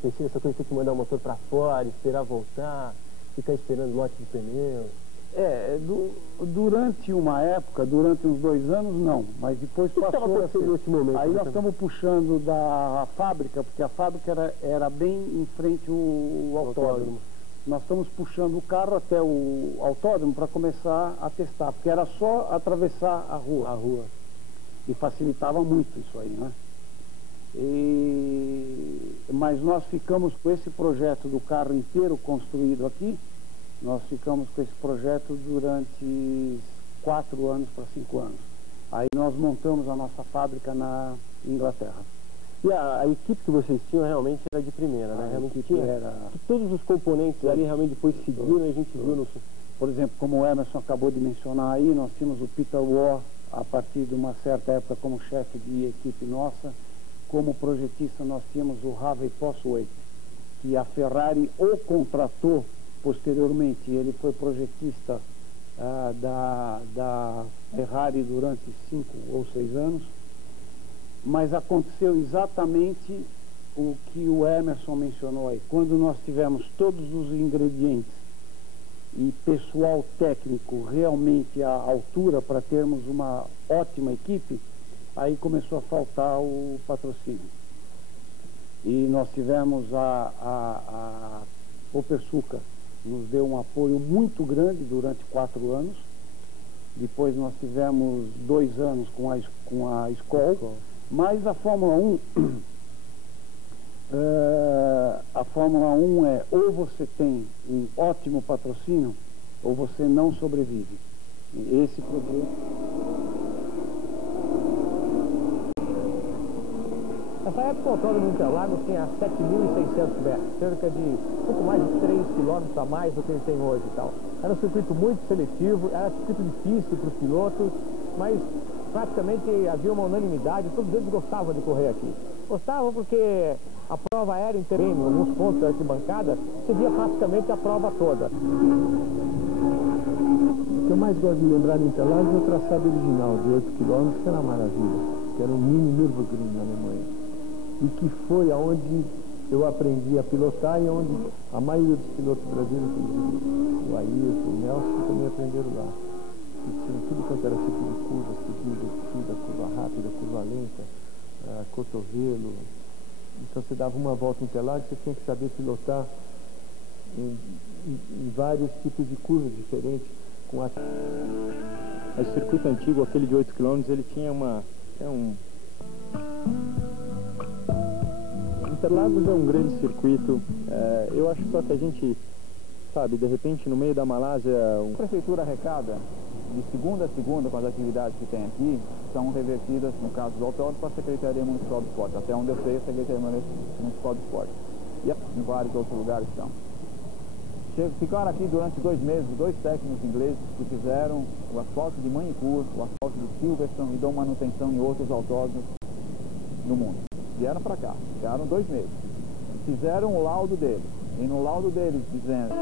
empecilho, essa coisa de ter que mandar o motor para fora, esperar voltar, ficar esperando lote de pneu? Durante uma época, durante uns 2 anos, não. Mas depois passou a ser. Nesse momento, aí nós então? estamos puxando da fábrica, porque a fábrica era bem em frente ao autódromo. Nós estamos puxando o carro até o autódromo para começar a testar, porque era só atravessar a rua. E facilitava muito isso aí, né? Mas nós ficamos com esse projeto do carro inteiro construído aqui, nós ficamos com esse projeto durante 4 anos para 5 anos. Aí nós montamos a nossa fábrica na Inglaterra. E a equipe que vocês tinham realmente era de primeira, né? Realmente tinha todos os componentes ali realmente depois seguiram, a gente viu no... Por exemplo, como o Emerson acabou de mencionar aí, nós tínhamos o Peter War, a partir de uma certa época, como chefe de equipe nossa. Como projetista, nós tínhamos o Harvey Postlethwaite, que a Ferrari o contratou posteriormente. Ele foi projetista da Ferrari durante 5 ou 6 anos. Mas aconteceu exatamente o que o Emerson mencionou aí. Quando nós tivemos todos os ingredientes e pessoal técnico realmente à altura para termos uma ótima equipe, aí começou a faltar o patrocínio. E nós tivemos a Popersuca, nos deu um apoio muito grande durante 4 anos. Depois nós tivemos 2 anos com a Skoll. Mas a Fórmula 1, a Fórmula 1 é ou você tem um ótimo patrocínio ou você não sobrevive. Esse produto... Nessa época o autódromo Interlagos tinha 7.600 metros, cerca de pouco mais de 3 quilômetros a mais do que ele tem hoje e tal. Era um circuito muito seletivo, era um circuito difícil para os pilotos, mas praticamente havia uma unanimidade, todos eles gostavam de correr aqui. Gostavam porque a prova aérea em alguns pontos da arquibancada, se via praticamente a prova toda. O que eu mais gosto de lembrar no Interlagos é o traçado original de 8 km, que era uma maravilha, que era um mini Nürburgring na Alemanha. E que foi aonde eu aprendi a pilotar e onde a maioria dos pilotos brasileiros, o Ayrton, o Nelson, também aprenderam lá. E tinha tudo quanto era tipo de curva, subida, descida, curva rápida, curva lenta, cotovelo. Então você dava uma volta em Interlagos, você tinha que saber pilotar em vários tipos de curvas diferentes. O circuito antigo, aquele de 8 km, ele tinha Interlagos é um grande circuito. Eu acho só que a gente, sabe, de repente no meio da Malásia... A prefeitura arrecada de segunda a segunda com as atividades que tem aqui, são revertidas, no caso do autódromo, para a Secretaria Municipal de Esporte. Até onde eu sei, a Secretaria Municipal de Esporte. E em vários outros lugares estão. Ficaram aqui durante 2 meses, 2 técnicos ingleses que fizeram o asfalto de Manicure, o asfalto de Silverstone e dão manutenção em outros autódromos no mundo. Vieram para cá, ficaram 2 meses. Fizeram o laudo deles. E no laudo deles dizendo...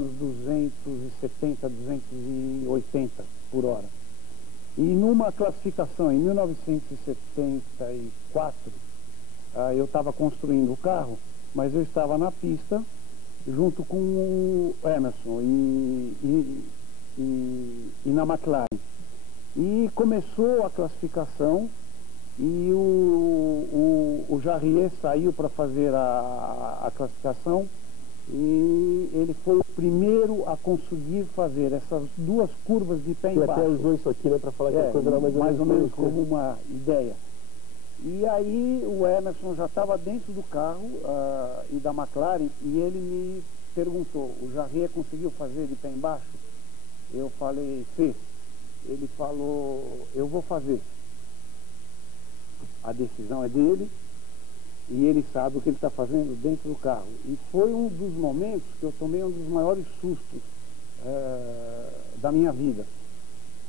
menos 270, 280 por hora. E numa classificação, em 1974, eu estava construindo o carro, mas eu estava na pista junto com o Emerson e na McLaren. E começou a classificação e o Jarrier saiu para fazer a classificação. E ele foi o primeiro a conseguir fazer essas 2 curvas de pé embaixo. Você até usou isso aqui, né, para falar que a coisa era mais ou menos como uma ideia. E aí o Emerson já estava dentro do carro e da McLaren, e ele me perguntou, o Jarrier conseguiu fazer de pé embaixo? Eu falei, fez. Ele falou, eu vou fazer. A decisão é dele. E ele sabe o que ele está fazendo dentro do carro. E foi um dos momentos que eu tomei um dos maiores sustos da minha vida.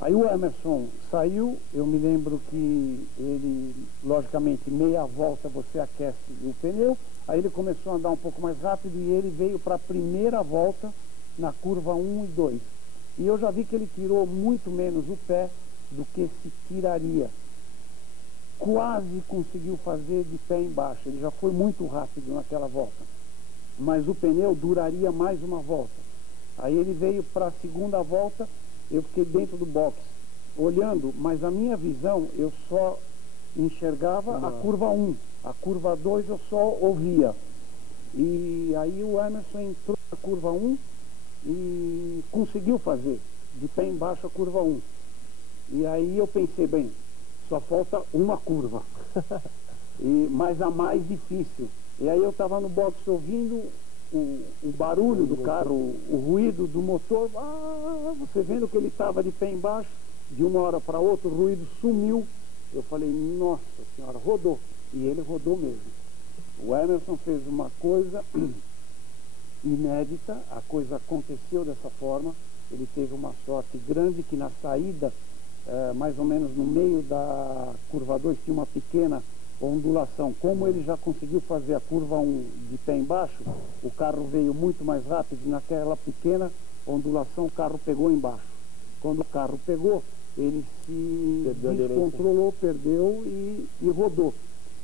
Aí o Emerson saiu, eu me lembro que ele, logicamente, meia volta você aquece o pneu, aí ele começou a andar um pouco mais rápido e ele veio para a primeira volta na curva 1 e 2. E eu já vi que ele tirou muito menos o pé do que se tiraria. Quase conseguiu fazer de pé embaixo, ele já foi muito rápido naquela volta. Mas o pneu duraria mais uma volta. Aí ele veio para a segunda volta, eu fiquei dentro do box, olhando, mas a minha visão, eu só enxergava a curva 1. A curva 2 eu só ouvia. E aí o Emerson entrou na curva 1 e conseguiu fazer de pé embaixo a curva 1. E aí eu pensei, bem, só falta uma curva, mas a mais difícil. E aí eu estava no box ouvindo o barulho do carro, o ruído do motor, você vendo que ele estava de pé embaixo, de uma hora para outra o ruído sumiu. Eu falei, nossa senhora, rodou. E ele rodou mesmo. O Emerson fez uma coisa inédita, a coisa aconteceu dessa forma. Ele teve uma sorte grande que na saída, mais ou menos no meio da curva 2, tinha uma pequena ondulação. Como ele já conseguiu fazer a curva 1 de pé embaixo, o carro veio muito mais rápido e naquela pequena ondulação o carro pegou embaixo. Quando o carro pegou, ele se descontrolou, perdeu e rodou.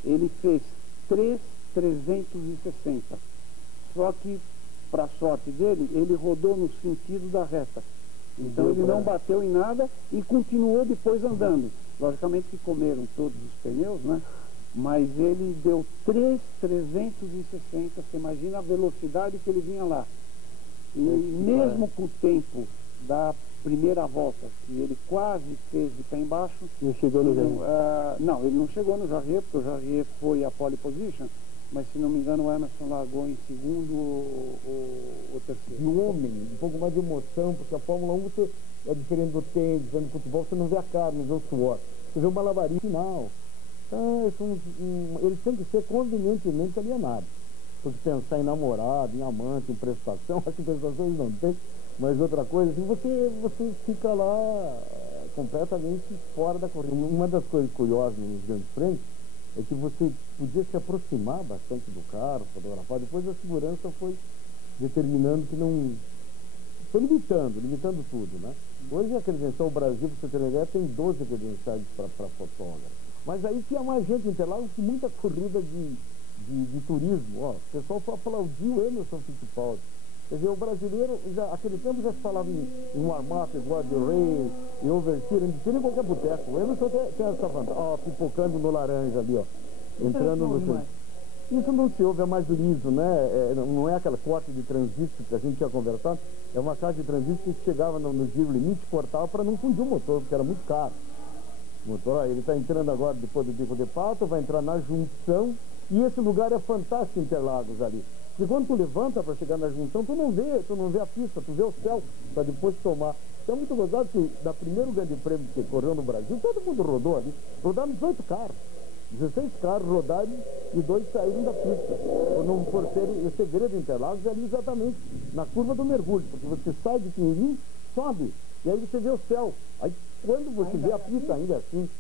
Ele fez 3.360. Só que, para a sorte dele, ele rodou no sentido da reta. Então ele não bateu em nada e continuou depois andando. Logicamente que comeram todos os pneus, né? Mas ele deu 3.360, você imagina a velocidade que ele vinha lá. E mesmo com o tempo da primeira volta, que ele quase fez de pé embaixo... Não chegou no Jarrier? Não, ele não chegou no Jarrier, porque o Jarrier foi a pole position, mas se não me engano o Emerson largou em segundo ou terceiro. De homem, um pouco mais de emoção, porque a Fórmula 1 você é diferente do tênis, do futebol, você não vê a cara, não vê o suor. Você vê o malabarismo final. Eles têm que ser convenientemente alienados. Porque pensar em namorado, em amante, em prestação, acho que prestações não tem, mas outra coisa, assim, você fica lá completamente fora da corrida. Uma das coisas curiosas nos grandes prêmios é que você podia se aproximar bastante do carro, fotografar, depois a segurança foi determinando que não... Foi limitando tudo, né? Hoje a credencial Brasil, para você ter uma ideia, tem 12 credenciais para fotógrafo. Mas aí tinha mais gente em Interlagos, muita corrida de turismo. Ó, o pessoal só aplaudiu o Emerson Fittipaldi. Quer dizer, o brasileiro, aquele tempo já se falava em warm-up, guarda-rail, em oversteer, em qualquer boteco. O Emerson tem essa vantagem, ó, pipocando no laranja ali, ó, entrando no chão. Isso não se ouve, é mais liso, né? Não é aquela corte de transistor que a gente tinha conversado, é uma caixa de transistor que chegava no giro limite, cortava para não fundir o motor, porque era muito caro. O motor, ele está entrando agora, depois do bico de pato, vai entrar na junção, e esse lugar é fantástico, Interlagos ali. Porque quando tu levanta para chegar na junção, tu não vê a pista, tu vê o céu, para depois tomar. Então é muito gozado que, da primeiro grande prêmio que correu no Brasil, todo mundo rodou ali. Rodaram 18 carros. 16 carros rodaram e 2 saíram da pista. O segredo de Interlagos é ali exatamente na curva do mergulho, porque você sai de Pinheirinho, sobe, e aí você vê o céu. Aí quando você vê a pista, ainda assim,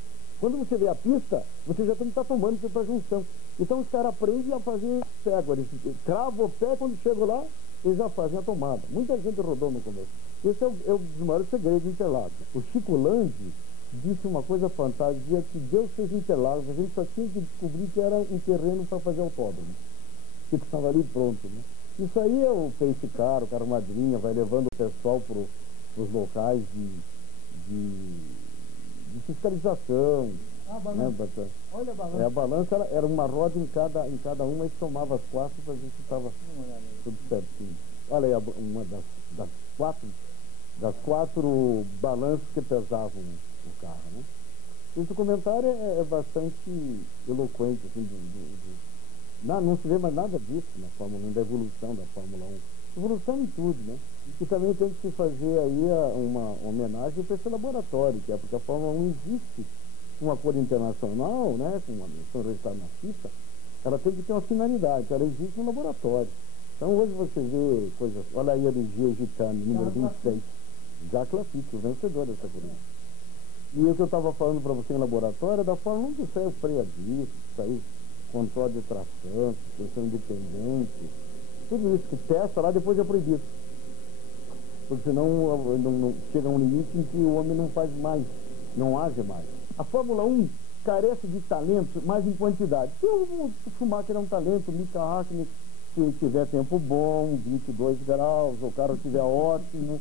quando você vê a pista, você já tem que estar tomando para a junção. Então os caras aprendem a fazer cego. Eles cravam o pé, quando chegam lá, eles já fazem a tomada. Muita gente rodou no começo. Esse é um dos maiores segredos de Interlagos. O Chico Landi disse uma coisa fantástica, dizia que Deus fez Interlagos, a gente só tinha que descobrir que era um terreno para fazer autódromo, que estava ali pronto, né? Isso aí é o pace car, o carro madrinha, vai levando o pessoal para os locais de fiscalização. A balança. Né? Olha a balança. A balança era uma roda em cada uma e somava as 4 para ver se estava tudo certinho. Olha aí, uma das quatro balanças que pesavam o carro, né? Esse documentário é bastante eloquente, assim, não se vê mais nada disso na Fórmula 1, da evolução da Fórmula 1. Evolução em tudo, né? E também tem que se fazer aí uma homenagem para esse laboratório, que é porque a Fórmula 1 existe com um acordo internacional, né? Com uma missão registrada na FIFA, ela tem que ter uma finalidade, ela existe no laboratório. Então hoje você vê coisas, olha aí a do Gia Gitano, número 26. Jacques Lafitte, o vencedor dessa corrida. E o que eu estava falando para você em laboratório é da Fórmula 1 que saiu freio a disco, saiu controle de tração, suspensão independente, tudo isso que testa lá depois é proibido. Porque senão não chega a um limite em que o homem não faz mais, não age mais. A Fórmula 1 carece de talento, mas em quantidade. O Schumacher é um talento, o Mika Hakkinen, se tiver tempo bom, 22 graus, o carro estiver ótimo,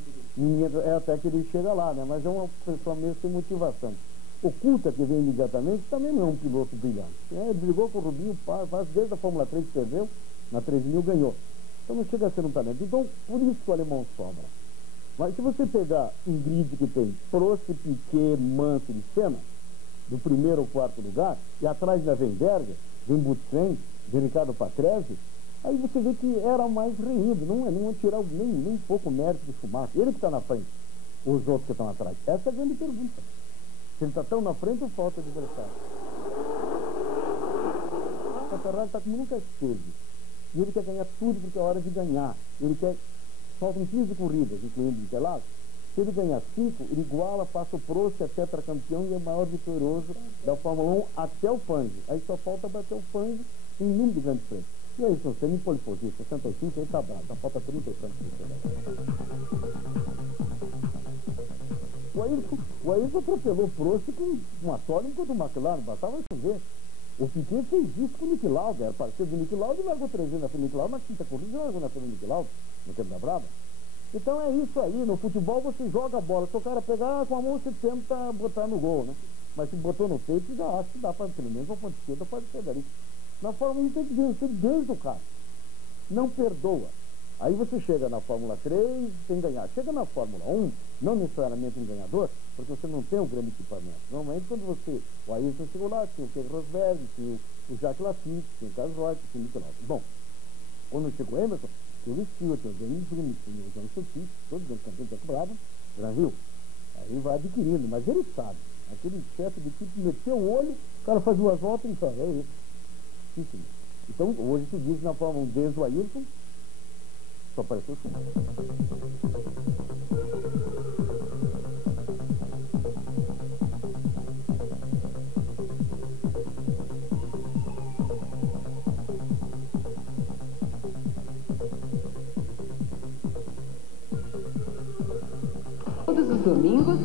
é até que ele chega lá, né? Mas é uma pessoa mesmo sem motivação. O Coulthard, que vem imediatamente, também não é um piloto brilhante. Ele brigou com o Rubinho, desde a Fórmula 3 perdeu, na 3000 ganhou. Então não chega a ser um talento. Então, por isso que o alemão sobra. Mas se você pegar um grid que tem Prost, Piquet, Mansell e Senna, do primeiro ao quarto lugar, e atrás da Weinberger, vem Butsen, vem Ricardo Patrese, aí você vê que era mais reído, não é tirar nem pouco mérito do Schumacher. Ele que está na frente, os outros que estão atrás. Essa é a grande pergunta. Se ele está tão na frente ou falta de adversário? A Ferrari está como nunca esteve. E ele quer ganhar tudo porque é hora de ganhar. Ele quer... Faltam 15 corridas, incluindo Interlagos. Se ele ganhar 5, ele iguala, passa o Prost, é tetracampeão e é o maior vitorioso da Fórmula 1 até o Fangio. Aí só falta bater o Fangio em número de grandes prêmios. E aí, se você me pôr posição 65, ele está bravo. Só falta 30 e tantos. O Ayrton atropelou o Prost com uma Toro enquanto o McLaren, bastava chover. O Piquet fez isso com o Niki Lauda, era parceiro do Niki Lauda e largou 3 vezes na frente do Niki Lauda, na quinta corrida largou na frente do Niki Lauda, no tempo da Brava. Então é isso aí, no futebol você joga a bola, se o cara pegar com a mão você tenta botar no gol, né? Mas se botou no peito, já acho que dá para, pelo menos, uma ponta esquerda pode ser dali. Na Fórmula 1 tem que vencer desde o carro, não perdoa. Aí você chega na Fórmula 3 sem ganhar. Chega na Fórmula 1, não necessariamente um ganhador, porque você não tem um grande equipamento. Normalmente quando você, o Ayrton chegou lá, tinha o Kevin Rosberg, tinha o Jacques Lafitte, tinha o Carlos Reutemann, tinha o Niki Lauda. Bom, quando chegou o Emerson, tinha o Stewart, tinha o Denis Bruno, tinha o John Surtees, todos os campeões da Brava, Brasil. Aí vai adquirindo, mas ele sabe. Aquele chefe de equipe meteu o olho, o cara faz 2 voltas e fala, é isso. Sim, sim. Então, hoje se diz na Fórmula 1, desde o Ayrton, só apareceu o Schumacher. Todos os domingos